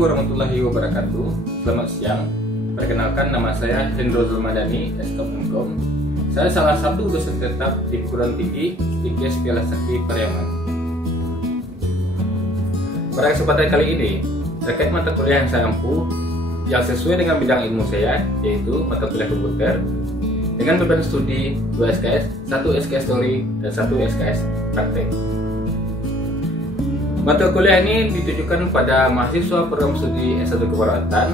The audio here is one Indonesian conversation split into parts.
Assalamualaikum warahmatullahi wabarakatuh. Selamat siang. Perkenalkan, nama saya Hendro Zulmadani, SKM. Saya salah satu dosen tetap di perguruan tinggi IKS Piala Sakti Pariaman. Pada kesempatan kali ini, terkait mata kuliah yang saya ampu, yang sesuai dengan bidang ilmu saya, yaitu mata kuliah komputer, dengan beban studi 2 SKS, 1 SKS teori, dan 1 SKS praktek. Mata kuliah ini ditujukan pada mahasiswa program studi S1 keperawatan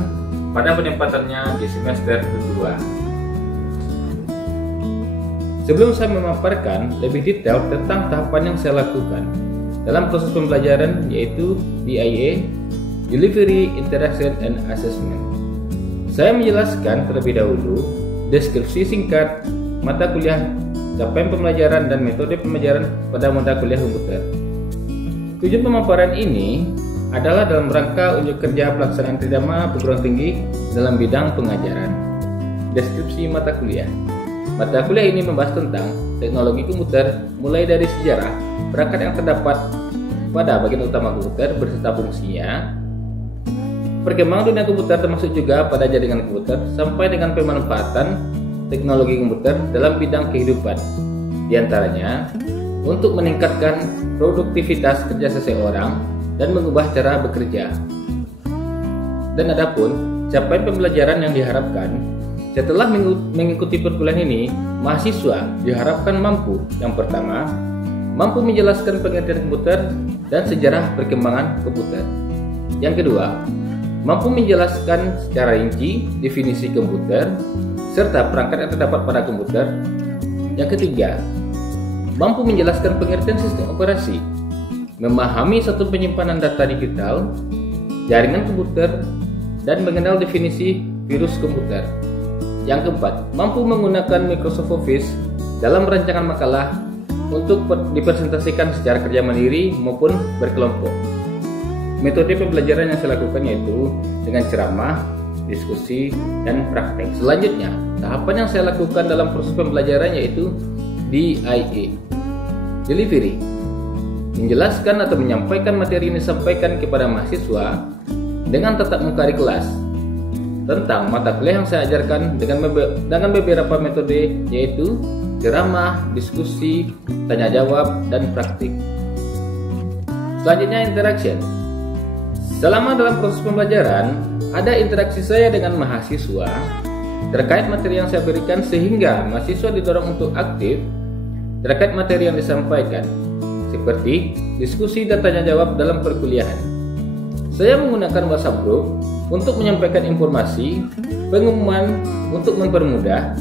pada penempatannya di semester kedua. Sebelum saya memaparkan lebih detail tentang tahapan yang saya lakukan dalam proses pembelajaran, yaitu DIA, Delivery, Interaction, and Assessment, saya menjelaskan terlebih dahulu deskripsi singkat mata kuliah, capaian pembelajaran, dan metode pembelajaran pada mata kuliah komputer. Tujuan pemaparan ini adalah dalam rangka unjuk kerja pelaksanaan tridharma perguruan tinggi dalam bidang pengajaran. Deskripsi mata kuliah. Mata kuliah ini membahas tentang teknologi komputer, mulai dari sejarah, perangkat yang terdapat pada bagian utama komputer berserta fungsinya, perkembangan dunia komputer termasuk juga pada jaringan komputer, sampai dengan pemanfaatan teknologi komputer dalam bidang kehidupan. Di antaranya, untuk meningkatkan produktivitas kerja seseorang dan mengubah cara bekerja. Dan adapun capaian pembelajaran yang diharapkan setelah mengikuti perkuliahan ini, mahasiswa diharapkan mampu, yang pertama, mampu menjelaskan pengertian komputer dan sejarah perkembangan komputer. Yang kedua, mampu menjelaskan secara rinci definisi komputer serta perangkat yang terdapat pada komputer. Yang ketiga, mampu menjelaskan pengertian sistem operasi, memahami satu penyimpanan data digital, jaringan komputer, dan mengenal definisi virus komputer. Yang keempat, mampu menggunakan Microsoft Office dalam rancangan makalah untuk dipresentasikan secara kerja mandiri maupun berkelompok. Metode pembelajaran yang saya lakukan yaitu dengan ceramah, diskusi, dan praktek. Selanjutnya, tahapan yang saya lakukan dalam proses pembelajaran yaitu DIA, Delivery, menjelaskan atau menyampaikan materi yang disampaikan kepada mahasiswa dengan tatap muka di kelas tentang mata kuliah yang saya ajarkan dengan beberapa metode, yaitu ceramah, diskusi, tanya jawab, dan praktik. Selanjutnya, interaction. Selama dalam proses pembelajaran, ada interaksi saya dengan mahasiswa terkait materi yang saya berikan, sehingga mahasiswa didorong untuk aktif terkait materi yang disampaikan, seperti diskusi dan tanya jawab dalam perkuliahan. Saya menggunakan WhatsApp group untuk menyampaikan informasi, pengumuman untuk mempermudah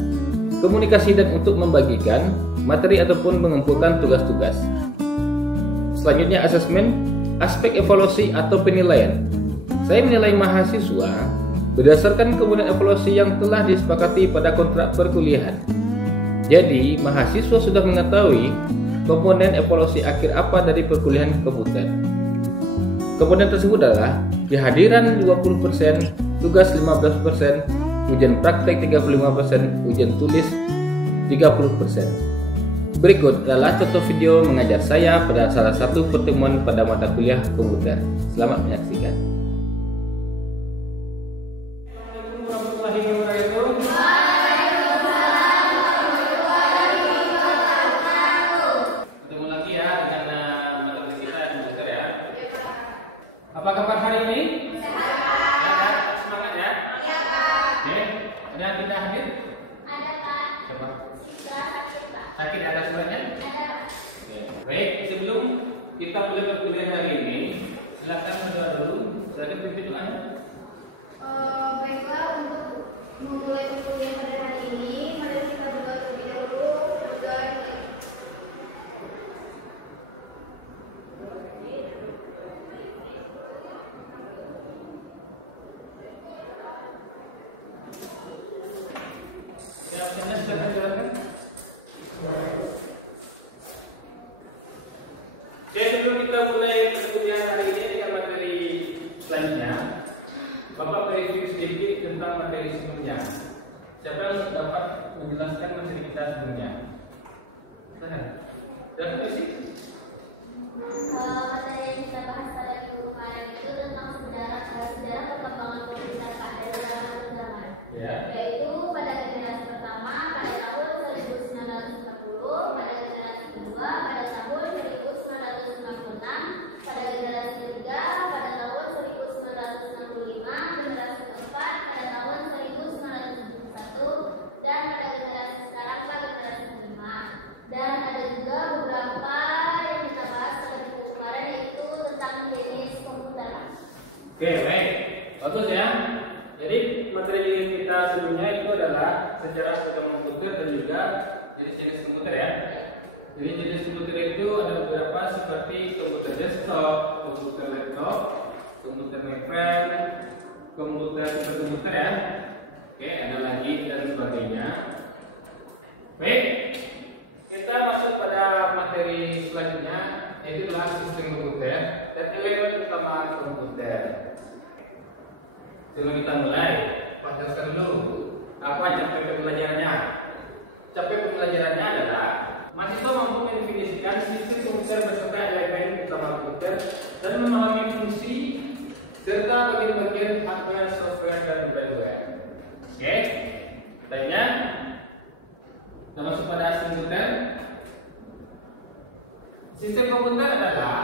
komunikasi, dan untuk membagikan materi ataupun mengumpulkan tugas-tugas. Selanjutnya, asesmen, aspek evaluasi atau penilaian. Saya menilai mahasiswa berdasarkan komponen evaluasi yang telah disepakati pada kontrak perkuliahan. Jadi, mahasiswa sudah mengetahui komponen evaluasi akhir apa dari perkuliahan komputer. Komponen tersebut adalah kehadiran 20%, tugas 15%, ujian praktek 35%, ujian tulis 30%. Berikut adalah contoh video mengajar saya pada salah satu pertemuan pada mata kuliah komputer. Selamat menyaksikan. Apa kabar hari ini? Sehat. Semangat ya? Iya, Pak. Oke. Ada yang tidak hadir? Ada, Pak. Coba. Sakit ada suratnya? Ada. Oke. Baik, sebelum kita mulai perkuliahan hari ini, silakan berdoa dulu. Silakan pimpin doanya. Baiklah, untuk memulai perkuliahan pada hari ini, mari kita berdoa terlebih dahulu. Sebelum kita mulai perkuliahan hari ini dengan materi selanjutnya, Bapak mereview sedikit tentang materi sebelumnya. Siapa yang dapat menjelaskan materi kita sebelumnya? Silakan. Silakan isi. Materi yang kita bahas pada minggu kemarin itu tentang sejarah sejarah perkembangan komputer Pak dari zaman ke zaman. Ya. Yaitu pada generasi pertama pada tahun 1940, pada generasi kedua pada tahun 1966, pada generasi ketiga pada tahun 1965, generasi keempat pada tahun 1971, dan pada generasi sekarang pada generasi kelima. Dan ada juga beberapa yang kita bahas pada minggu kemarin, yaitu tentang jenis komputer. Oke, baik. Bagus ya. Jadi materi kita sebelumnya itu adalah sejarah perkembangan komputer dan juga jenis-jenis komputer ya. Jadi jenis komputer itu ada beberapa seperti komputer desktop, komputer laptop, komputer mainframe, komputer superkomputer ya. Oke, ada lagi dan sebagainya. Baik, kita masuk pada materi selanjutnya, yaitu adalah sistem komputer dan elemen utama komputer. Sebelum kita mulai, jelaskan dulu apa capaian pembelajarannya. Capaian pembelajarannya adalah mahasiswa mampu mendefinisikan sistem komputer beserta elemen utama komputer dan memahami fungsi serta bagian-bagian hardware, software, dan hardware. Oke, tanya. Kita masuk pada sistem komputer. Sistem komputer adalah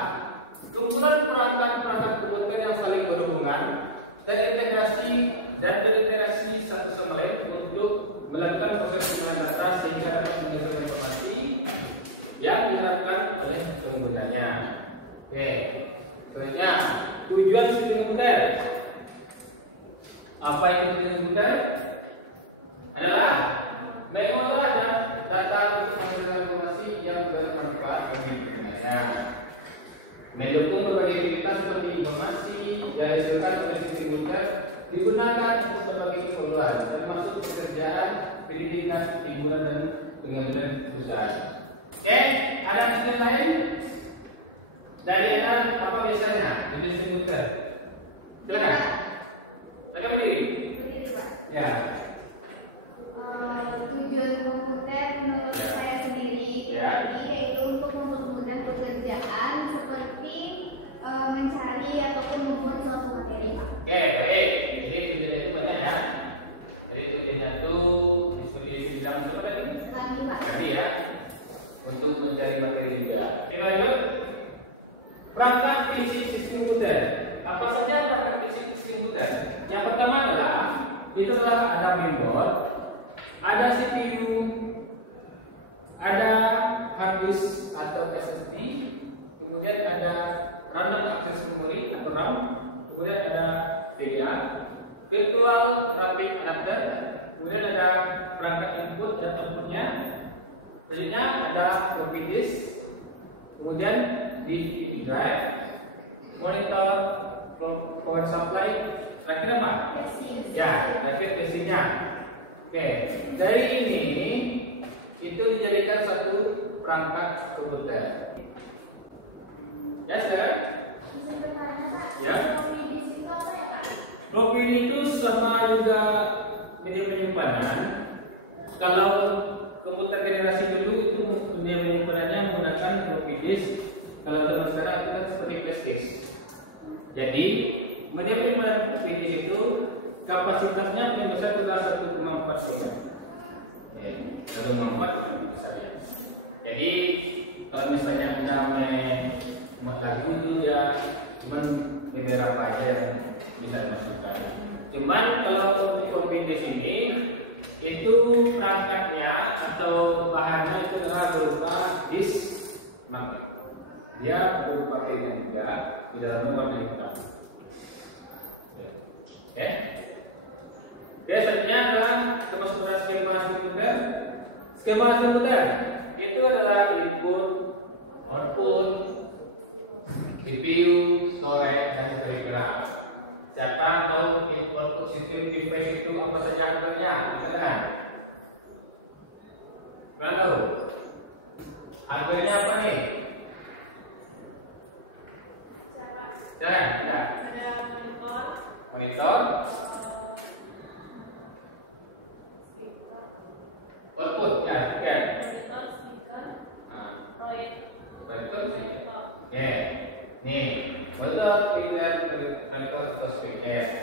kumpulan perangkat-perangkat komputer yang saling berhubungan dan terintegrasi satu sama lain untuk melakukan proses pengumpulan data sehingga dapat menghasilkan informasi yang diharapkan oleh penggunanya. Oke, selanjutnya tujuan sistem komputer. Apa itu sistem komputer? Adalah mengolah data untuk menghasilkan informasi yang bermanfaat bagi penggunanya, mendukung berbagai aktivitas seperti informasi yang dihasilkan oleh sistem komputer digunakan untuk berbagai keperluan termasuk pekerjaan, pendidikan, hiburan, dan pengambilan perusahaan. Oke, ada sistem lain? Dari apa biasanya jenis komputer? Silakan. Silakan berdiri. Ya. Tujuan komputer menurut saya sendiri yaitu untuk mempermudah pekerjaan seperti mencari ataupun membuat suatu materi. Oke, baik. Jadi tujuan itu banyak ya. Jadi tujuannya itu seperti bilang apa tadi? Tadi ya, untuk mencari materi juga. Oke, lanjut. Perangkat fisik sistem komputer. Apa saja perangkat fisik sistem komputer? Yang pertama adalah ada mainboard, ada CPU, ada hard disk atau SSD, kemudian ada random access memory atau RAM, kemudian ada VGA, virtual graphic adapter, kemudian ada perangkat input dan outputnya, selanjutnya ada floppy disk, kemudian DVD drive, monitor, power supply, terakhir apa? Ya, terakhir PC-nya. Oke, dari ini itu dijadikan satu perangkat komputer. Ya, sir? Ya. Floppy itu sama juga media penyimpanan. Kalau komputer generasi dulu itu media penyimpanannya menggunakan floppy disk. Kalau zaman sekarang itu kan seperti flash disk. Jadi media penyimpanan floppy disk itu kapasitasnya paling besar adalah 1,4 GB. Ya, 1,4 besar ya. Jadi kalau misalnya Anda mau lagu itu ya cuman beberapa aja yang bisa dimasukkan. Cuman kalau untuk floppy disk ini itu perangkatnya atau bahannya itu adalah berupa disk magnet. Dia berupa pilihan juga di dalamnya warna hitam. Oke. Biasanya adalah termasuk pada skema komputer. Skema komputer itu adalah input, output, CPU, storage, dan telegram. Siapa tahu output sistem device itu apa saja hardware-nya? Silakan. Mana tahu? Hardware-nya apa nih? Ada monitor. Output ya, kan? Monitor sih. Ya, nih, monitor, speaker, monitor atau speaker.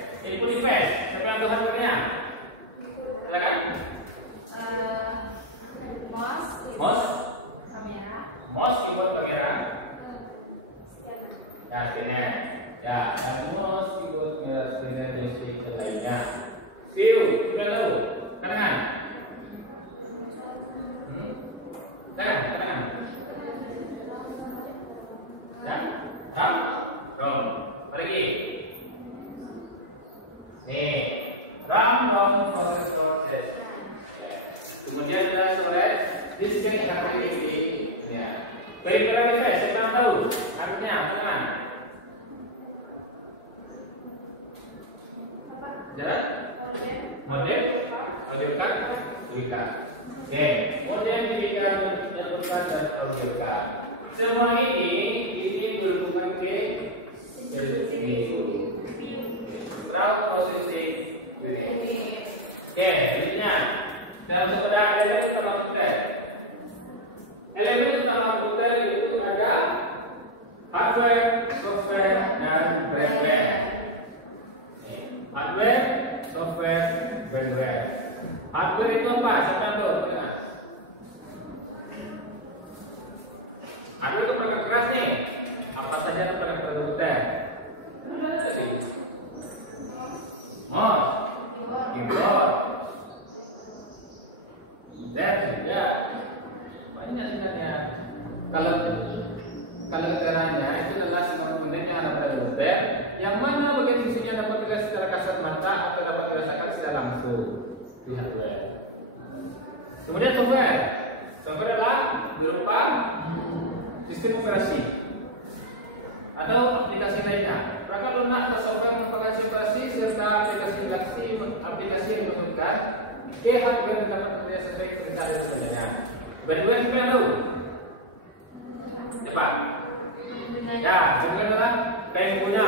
CPU, sudah tahu? Kanan. Kanan. Dan RAM, ROM. Lagi. Nih, RAM, ROM, proses. Kemudian ada storage, disk yang HDD. Ya. Peripheral device, kita tahu. Artinya apa? Jarak? Modem? Audio card? Video card. Oke, modem, video card, network card, dan audio card. Semua ini berhubungan ke CPU. Central Processing Unit. Oke, selanjutnya dalam sekedar elemen utama komputer. Elemen utama komputer itu ada hardware, software, dan firmware. Hardware, software, firmware. Hardware itu apa? Siapa tahu? Hardware itu perangkat keras nih. Apa saja perangkat komputer? Mouse, keyboard, dan juga banyak sebenarnya. Kalau caranya itu adalah semua komponen yang ada pada komputer, yang mana bagian fungsinya dapat dilihat secara kasat mata atau dapat dirasakan secara langsung di hardware. Kemudian software. Software adalah berupa sistem operasi atau aplikasi lainnya. Perangkat lunak atau software merupakan simulasi serta aplikasi yang menunjukkan ke hardware yang dapat bekerja sesuai perintah dan sebagainya. Berdua juga tahu. Cepat. Ya, juga adalah pengguna.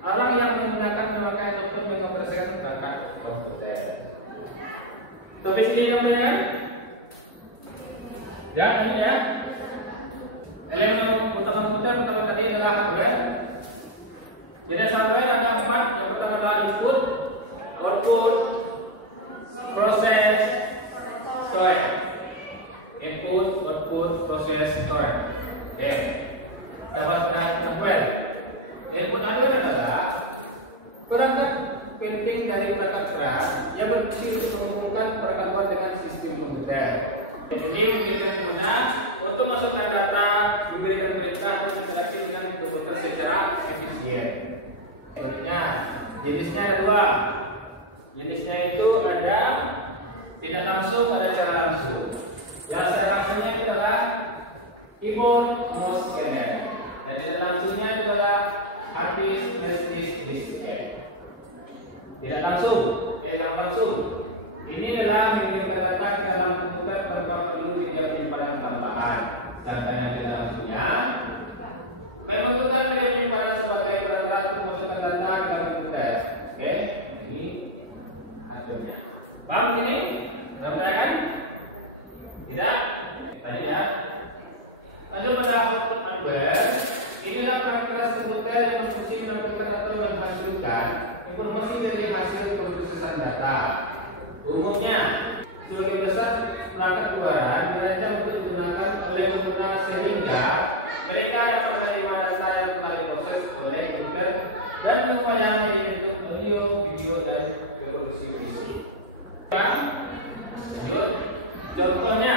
Orang yang menggunakan pemakaian untuk mengoperasikan perangkat komputer. Topik ini namanya? Ya, ini ya. Elemen utama komputer pertama tadi adalah hardware. Jenis hardware ada 4. Yang pertama adalah input, output, proses, storage. Input, output, proses, storage. Oke. Dapatkan hardware. Input hardware adalah perangkat penting dari perangkat keras yang berfungsi untuk menghubungkan perangkat luar dengan sistem komputer. Jadi memberikan kemudahan untuk masukkan data, memberikan perintah dan interaksi dengan komputer secara efisien. Jenisnya ada 2. Jenisnya itu ada tidak langsung, ada secara langsung. Yang secara langsungnya itu adalah keyboard, mouse, scanner. Dan tidak langsungnya itu adalah hard disk, flash disk, disk. Tidak langsung, tidak langsung. Ini adalah mengirimkan data ke dalam komputer tanpa perlu dijaga penyimpanan tambahan. Contohnya tidak langsungnya, komputer menyimpanan sebagai perangkat memasukkan data ke dalam komputer. Oke, ini hasilnya. Paham ini? Benar kan? Tidak? Tadi ya. Lanjut pada output hardware. Inilah perangkat keras komputer yang berfungsi menampilkan atau menghasilkan informasi dari hasil pemrosesan data. Umumnya, sebagian besar perangkat luaran dirancang untuk digunakan oleh pengguna sehingga mereka dapat menerima data yang telah diproses oleh komputer dan mengubahnya menjadi bentuk audio, video, dan reproduksi visi. Contohnya,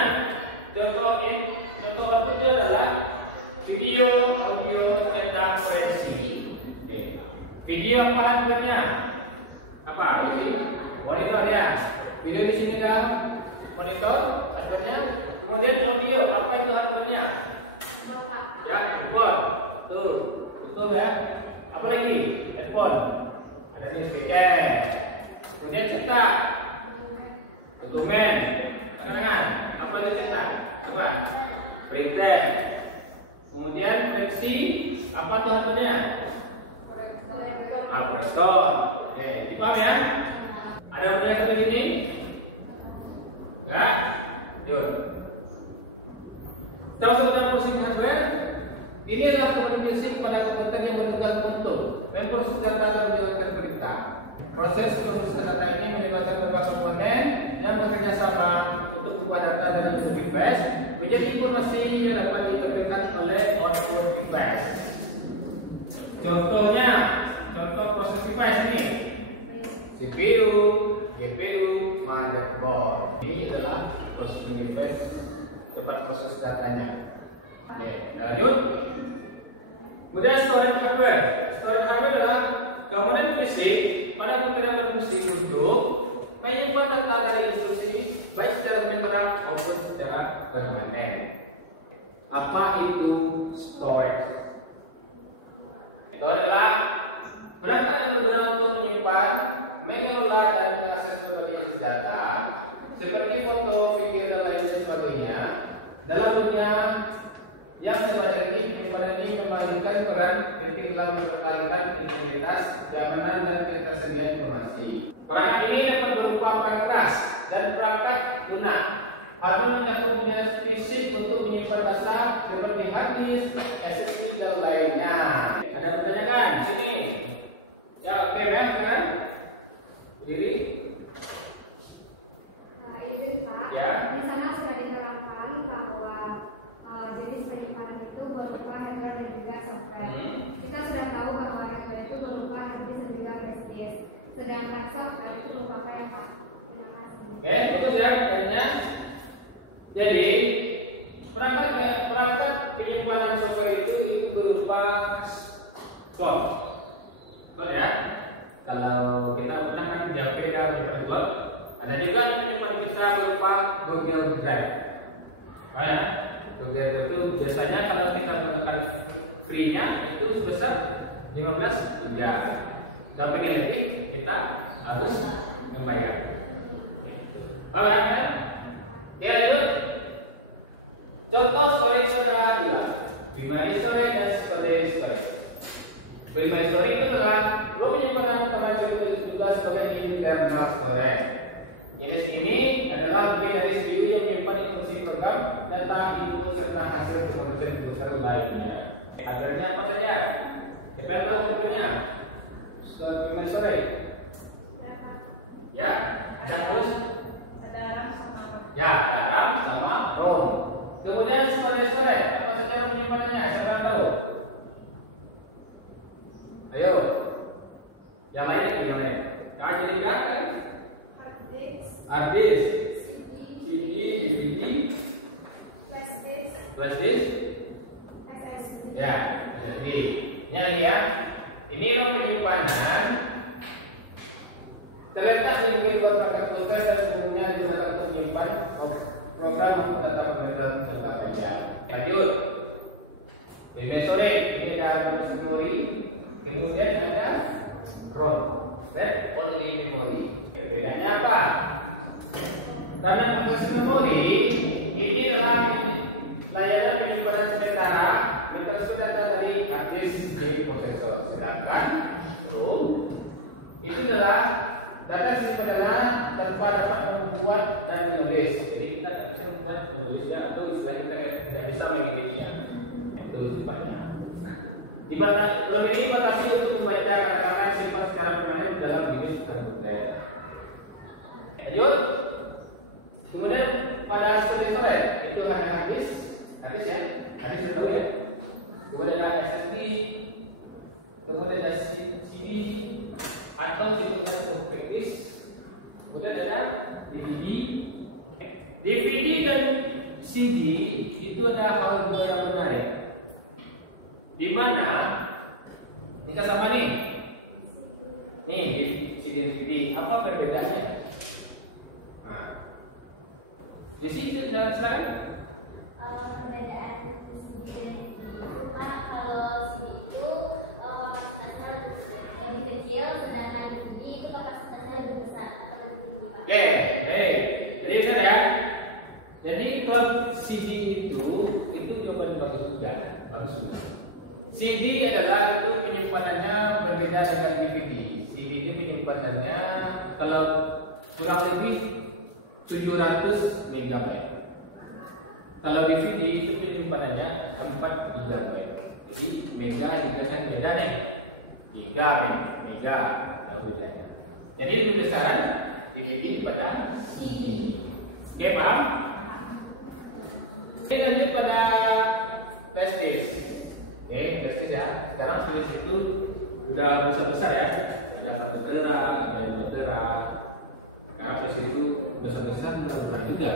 contoh outputnya adalah video, audio, dan frekuensi. Video apa hardware-nya? Apa? Ini monitor ya. Video di sini dalam monitor hardware-nya. Kemudian audio, apa itu hardware-nya? Ya, headphone. Tuh, betul ya. Apa lagi? Headphone. Ada ini speaker. Kemudian cetak. Dokumen. Kenangan. Apa itu cetak? Coba. Printer. Kemudian fleksi. Apa itu hardware-nya? Alprestor. Oke, dipaham ya? Ada yang satu ini? Ya? Yuk. Terus kemudian proses hardware. Ini adalah komponen basic pada komputer yang bertugas untuk memproses data dan menjalankan perintah. Proses pemrosesan data ini melibatkan beberapa komponen yang bekerja sama untuk mengubah data dari input device menjadi informasi yang dapat ditampilkan oleh output device. Contohnya, contoh proses device ini CPU, proses menginvest cepat proses datanya. Oke, lanjut. Kemudian storage hardware. Storage hardware adalah komponen fisik pada komputer berfungsi untuk menyimpan data dari instruksi baik secara temporer maupun secara permanen. Apa itu storage? Itu adalah perangkat yang berguna untuk menyimpan, mengelola dan mengakses berbagai data seperti foto, video, dan lain sebagainya dalam dunia yang sebenarnya penyimpanan ini memainkan peran penting dalam mempertahankan integritas, keamanan, dan ketersediaan informasi. Perangkat ini dapat berupa perangkat keras dan perangkat lunak. Hardware mencakup komponen fisik untuk menyimpan data seperti hard disk, SSD, dan lainnya. Ada pertanyaan? Sini. Ya, oke, kan? Berdiri. Izin Pak, Ya. di sana sudah diterangkan bahwa jenis penyimpanan itu berupa hardware dan juga software. Kita sudah tahu bahwa hardware itu berupa hard disk dan juga flash disk. Sedangkan software itu merupakan yang Pak. Terima kasih. Oke, betul ya katanya. Jadi perangkat penyimpanan software itu berupa slot. Betul ya? Kalau kita pernah kan di HP kita buat, ada juga penyimpanan kita berupa Google Drive. Oh ya, Google Drive itu biasanya kalau kita menggunakan free-nya itu sebesar 15 GB. Dan pengen lebih kita harus membayar. Oh ya kan? Ya lanjut. Contoh storage sudah jelas. Primary storage dan secondary storage. Primary storage itu adalah penyimpanan termasuk juga sebagai internal storage. Jenis ini adalah lebih dari CPU yang menyimpan instruksi program, data, input, serta hasil pemrosesan besar lainnya. Hardware-nya apa saja? Siapa yang tahu hardware-nya? Primary storage. Ya, ada terus. Ada RAM sama Ya, RAM sama ROM. Kemudian storage, apa saja penyimpanannya? Siapa yang tahu? Ayo. Yang lain itu yang lain. Kalau jadi berapa? hard disk, Hard disk, CD, CD, flash disk, flash disk. SSD. Ya, jadi ini lagi ya. Ini penyimpanan terletak di kedua perangkat komputer dan umumnya digunakan untuk menyimpan program data pemerintah sebagainya. Lanjut. Memory storage ini ada memori, kemudian ada ROM, read only memory. Bedanya apa? Karena proses memori ini adalah layanan penyimpanan sementara mentransfer data dari hard disk di prosesor. Sedangkan ROM itu adalah data simpan tanpa dapat membuat dan menulis. Jadi kita tidak bisa membuat menulisnya atau istilah kita tidak bisa mengeditnya. Itu sifatnya. Di mana ROM ini batasi untuk membaca kata-kata simpan secara permanen dalam jenis komputer. Lanjut. Kemudian pada storage itu hanya hard disk ya, hard disk dulu ya. Kemudian ada SSD, kemudian ada CD atau juga compact disk, kemudian ada DVD. DVD dan CD itu ada hal dua yang menarik. Di mana kita sama nih, CD dan DVD, apa perbedaannya? Nah, di sini dan selain Perbedaan CD dan DVD, Pak, kalau CD itu kapasitasnya lebih kecil, sedangkan DVD itu kapasitasnya lebih besar atau lebih tinggi, Pak. oke, jadi benar ya. Jadi kalau CD itu jawaban bagus juga, bagus juga. CD adalah itu penyimpanannya berbeda dengan DVD. CD itu penyimpanannya kalau kurang lebih 700 MB. Kalau DVD itu penyimpanannya 4 GB. Jadi mega juga kan beda nih. Giga mega bedanya. Jadi lebih besaran DVD pada CD. Oke, paham? Oke, lanjut pada flash disk. Oke, flash disk ya. Sekarang flash disk itu udah besar-besar ya. Ada 1 tera, ada 2 tera. Karena flash disk itu besar-besar udah berat juga.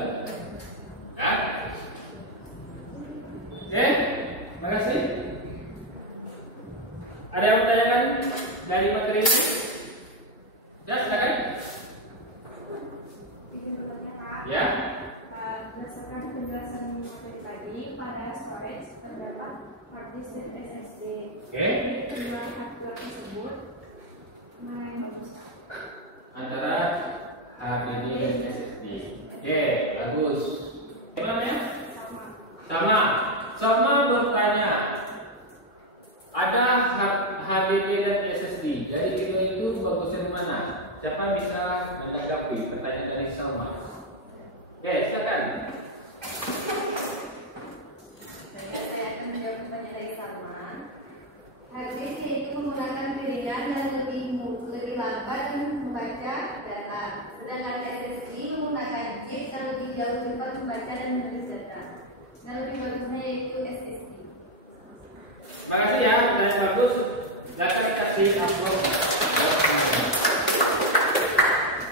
Ya. Berdasarkan penjelasan materi tadi, pada storage terdapat hard disk dan SSD. Oke. Kedua hardware tersebut mana yang bagus? Antara HDD dan SSD. Oke, bagus. Gimana? Sama bertanya. Ada HDD dan SSD. Jadi kita itu bagusnya mana? Siapa bisa menanggapi pertanyaan dari Salma? Oke, silakan. Saya akan menjawab pertanyaan dari Salman. Hard disk itu menggunakan piringan dan lebih lambat dan membaca data. Sedangkan SSD menggunakan chip dan lebih jauh cepat membaca dan menulis data. Dan lebih bagusnya yaitu SSD. Makasih ya, pertanyaan bagus. Data kasih upload.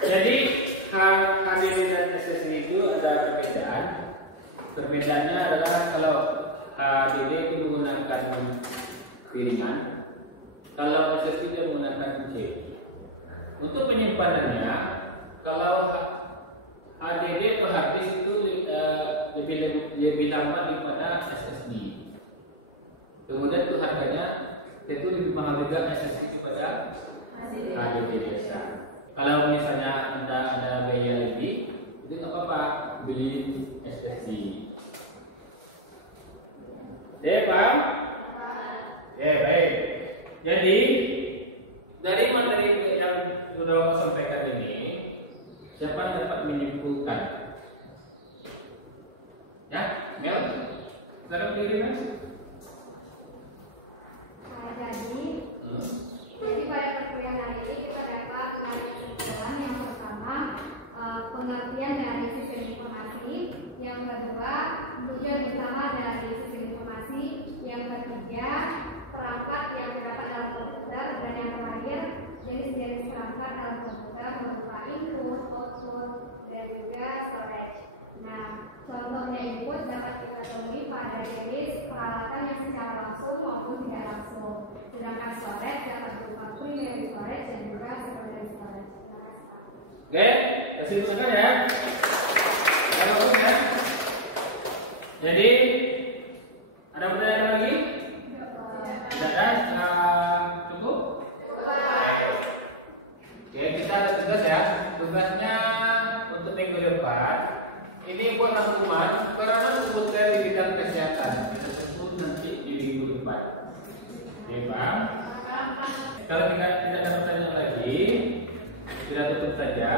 Jadi HDD dan SSD itu ada perbedaan. Perbedaannya adalah kalau HDD itu menggunakan piringan, kalau SSD itu menggunakan chip. Untuk penyimpanannya, kalau HDD atau hard disk itu lebih lambat daripada SSD. Kemudian untuk harganya itu lebih mahal juga SSD daripada HDD biasa. Kalau misalnya Anda ada biaya lebih, itu nggak apa-apa, beli SSD. Paham? Ya, baik. Jadi dari materi yang sudah aku sampaikan ini, siapa yang dapat menyimpulkan? Ya, Mel, sekarang diri mas. Jadi pada perkuliahan hari ini kita dapat kesimpulan yang pertama, pengertian dari sistem informasi, yang kedua, tujuan utama dari sistem informasi, yang ketiga, perangkat yang terdapat dalam komputer, dan yang terakhir, jenis-jenis perangkat dalam komputer berupa input, output, dan juga storage. Nah, contohnya input dapat kita temui pada jenis peralatan yang secara langsung maupun tidak langsung. Sedangkan storage dapat berupa primary storage dan juga secondary storage. Oke, kesimpulannya ya. Bagus ya. Jadi ada pertanyaan lagi? Tidak ada? Cukup? Oke, kita ada tugas ya. Tugasnya untuk minggu depan. Ini buat rangkuman karena komputer di bidang kesehatan. Kita sebut nanti di minggu depan. Oke, Bang. Kalau tidak ada pertanyaan lagi, kita tutup saja.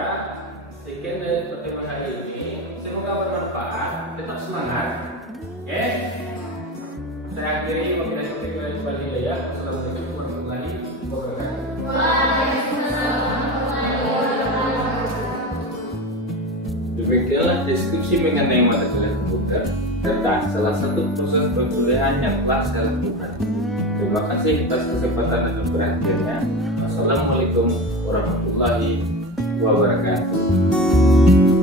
Sekian dari pertemuan hari ini. Semoga bermanfaat. Tetap semangat. Oke. Saya akhiri wabillahi taufiq wal hidayah. Wassalamualaikum warahmatullahi wabarakatuh. Demikianlah deskripsi mengenai mata kuliah komputer serta salah satu proses perkuliahan yang telah saya lakukan. Terima kasih atas kesempatan dan perhatiannya. Wassalamualaikum warahmatullahi wabarakatuh.